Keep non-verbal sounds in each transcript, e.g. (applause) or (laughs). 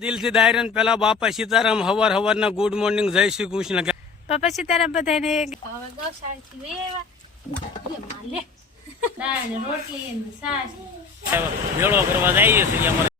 દિલથી દાયરન પેલા બાપા સીતારામ હવાર હવારના ગુડ મોર્નિંગ જય શ્રી કૃષ્ણ. બાપા સીતારામ બધાને રોટલી છાશ ભેળો કરવા જઈએ છીએ અમારે.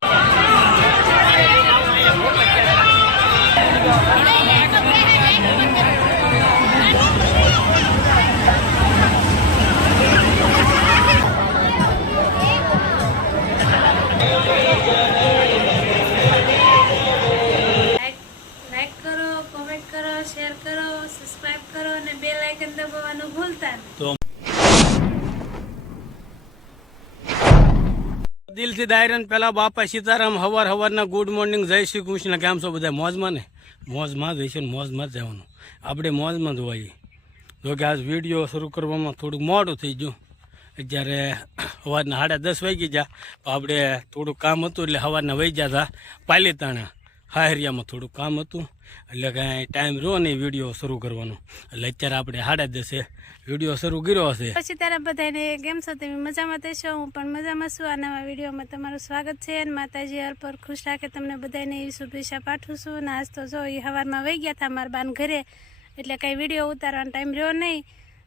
બેલ દબાવવાનું ભૂલતા દિલથી દાયરન પેલા બાપા સીતારામ હવાર હવારના ગુડ મોર્નિંગ જય શ્રી કૃષ્ણ. કેમ છો બધા? મોજમાં ને? મોજમાં જ હશે મોજમાં જવાનું આપણે મોજમાં જોવાઈએ જો કે આજ વીડિયો શરૂ કરવામાં થોડુંક મોડું થઈ ગયું. અત્યારે સવારના સાડા દસ વાગી ગયા. પણ આપણે થોડુંક કામ હતું એટલે સવારના વહી ગયા હતા પાલીતાણા. હાહરિયામાં થોડું કામ હતું. એટલે કાંઈ ટાઈમ રહ્યો નહીં વીડિયો શરૂ કરવાનો. એટલે અત્યારે આપણે સાડા દસે વીડિયો શરૂ કર્યો હશે. પછી તારા બધાને કેમ છો? તમે મજામાં છો? હું પણ મજામાં છું. આ નવા વિડીયોમાં તમારું સ્વાગત છે. અને માતાજી હર પર ખુશ રાખે. તમને બધાને એવી શુભેચ્છા પાઠવું છું. અને આજ તો જો એ સવારમાં વહી ગયા હતા મારા બાન ઘરે. એટલે કંઈ વીડિયો ઉતારવાનો ટાઈમ રહ્યો નહીં.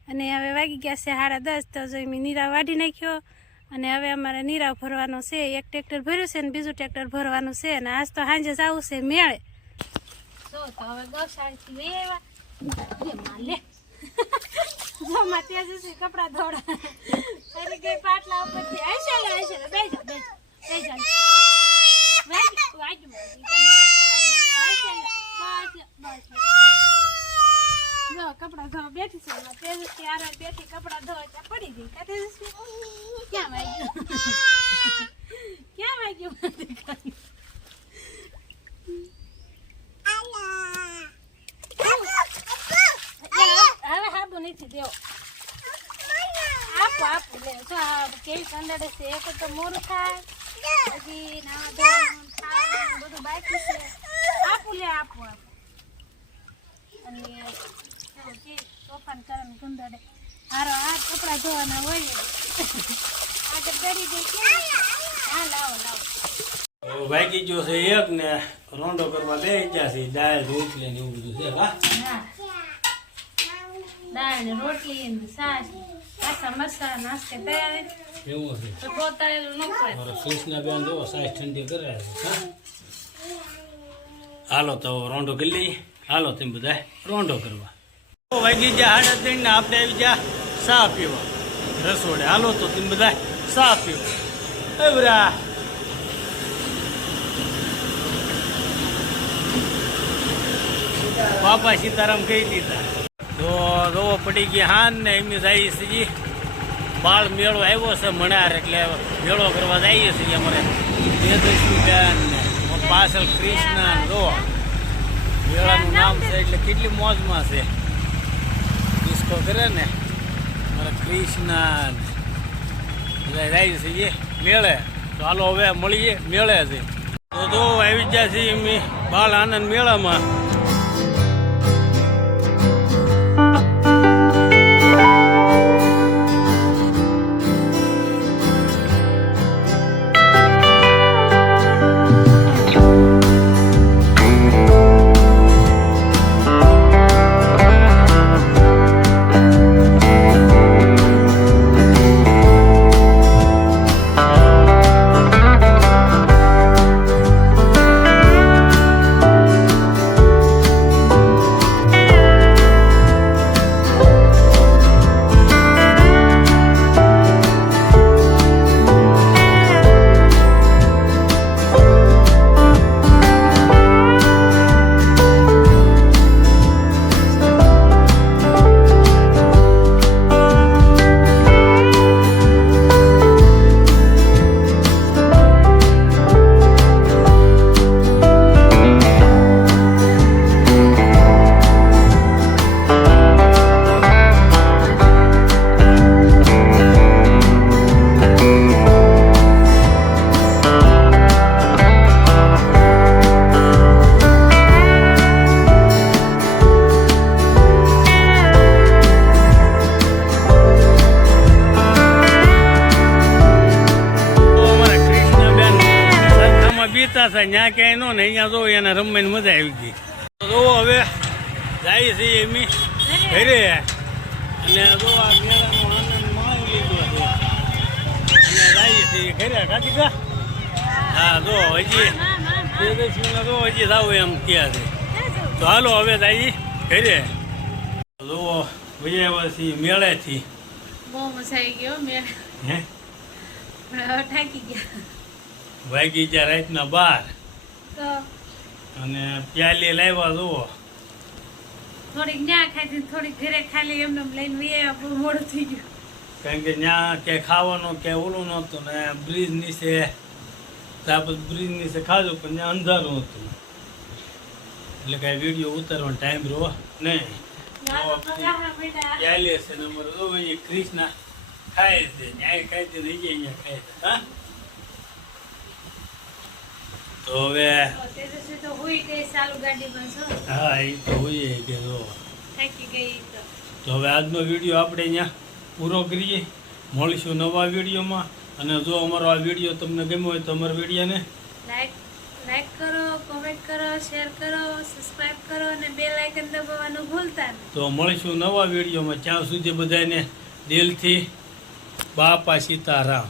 અને હવે વાગી ગયા છે સાડા દસ. તો જો મેં નીરા વાઢી નાખ્યો. અને હવે અમારે નીરાવ ભરવાનો છે, એક ટ્રેક્ટર ભર્યું છે ને બીજું ટ્રેક્ટર ભરવાનું છે અને આજ તો સાંજે જવું છે મેળે. તો હવે ગૌશાળાથી લઈ આવ્યા. લે માં લે જો માં કપડા ધોડા કપડા ધોવા બેઠી છે માં તેજસ્વી આરા બેઠી કપડા ધોવા ત્યાં પડી ગઈ ક્યાં વાગ્યું ક્યાં વાગ્યું? હવે હાબુ નથી દેવો આપો આપો લે જો કેવી કંદડે છે એક તો મોરું થાય હજી નાવા ધોવાનું ખાવાનું બધું બાકી છે આપું લે આપો આપો અને જો કે તોફાન કરે ને કંદડે હારો આ ધોવાના હોય. (laughs) આગળ કરી દે હા લાવો લાવો. વાગી ગયો છે એક ને રોંડો કરવા બે ગયા છે. દાળ રોટલી ને એવું બધું છે હા? દાળ ને રોટલી ને સાસ પાછા મરસા નાસ્તે તૈયાર એવું છે. તો તોતાળેલું ન પડે મારો કૃષ્ણ બેન જો સાઈઝ ઠંડી કરે છે હાલો તો રોંડો કરી લઈએ. હાલો તમે બધા રોંડો કરવા. વાગી ગયા સાડા ત્રણ ને આપણે આવી ગયા ચા પીવા. રસોડે. હાલો તો તમે બધા ચા પીઓ. એવરા બાપા સીતારામ કહી દીધા. તો જોવો પડી ગયા હાન ને એમની જાય છે બાળ મેળો આવ્યો છે મણાર એટલે મેળો કરવા જઈએ છીએ અમારે. તેજસ્વી બેન ને પાછળ કૃષ્ણ જો મેળાનું નામ છે એટલે કેટલી મોજમાં છે. ડિસ્કો કરે ને. કૃષ્ણ. જાય છે મેળે. હાલો હવે મળીએ, મેળે છે. તો જો, આવી ગયા છીએ બાળ આનંદ મેળામાં. ત્યાં ક્યાંય નો ને અહીંયા જો એને રમવાની મજા આવી ગઈ. તો જો હવે જાય છે એમી ઘરે. અને જો આ મેળાનો આનંદ માણી લીધો છે. અને જાય છે ઘરે. કાકી કા હા જો હજી. તેજસ્વીને જો હજી જાવ એમ ક્યાં છે. તો હાલો હવે જાય ઘરે. જો વિજયવા છીએ મેળેથી. બહુ મજા આવી ગયો મેં હે? થાકી ગયા. વાગી ગયા રાતના બાર. અને પ્યાલી લાવ્યા જુઓ. થોડીક ન્યા ખાધી થોડીક ઘરે ખાલી એમને એમ લઈને વી બહુ મોડું થઈ ગયું. કારણ કે ન્યા કે ખાવાનું કે ઓલું નહોતું ને બ્રિજ નીચે ત્યાં બ્રિજ નીચે ખાધું પણ ત્યાં અંધારું હતું. એટલે કાંઈ વીડિયો ઉતારવાનો ટાઈમ રહ્યો નહીં પ્યાલી છે ને અમારે ખાય છે ન્યાય ખાય છે ને અહીંયા ખાય છે હા? તો હવે હા એ તો હોય કે જો. તો. હવે આજનો વીડિયો આપણે અહીંયા પૂરો કરીએ. મળીશું નવા વિડીયોમાં. અને જો અમારો આ વીડિયો તમને ગમ્યો હોય તો અમારા વિડીયોને લાઈક કરો કોમેન્ટ કરો શેર કરો સબસ્ક્રાઇબ કરો અને બે લાઇકન દબાવવાનું ભૂલતા તો મળીશું નવા વિડીયોમાં. ત્યાં સુધી બધાને દિલથી બાપા સીતારામ.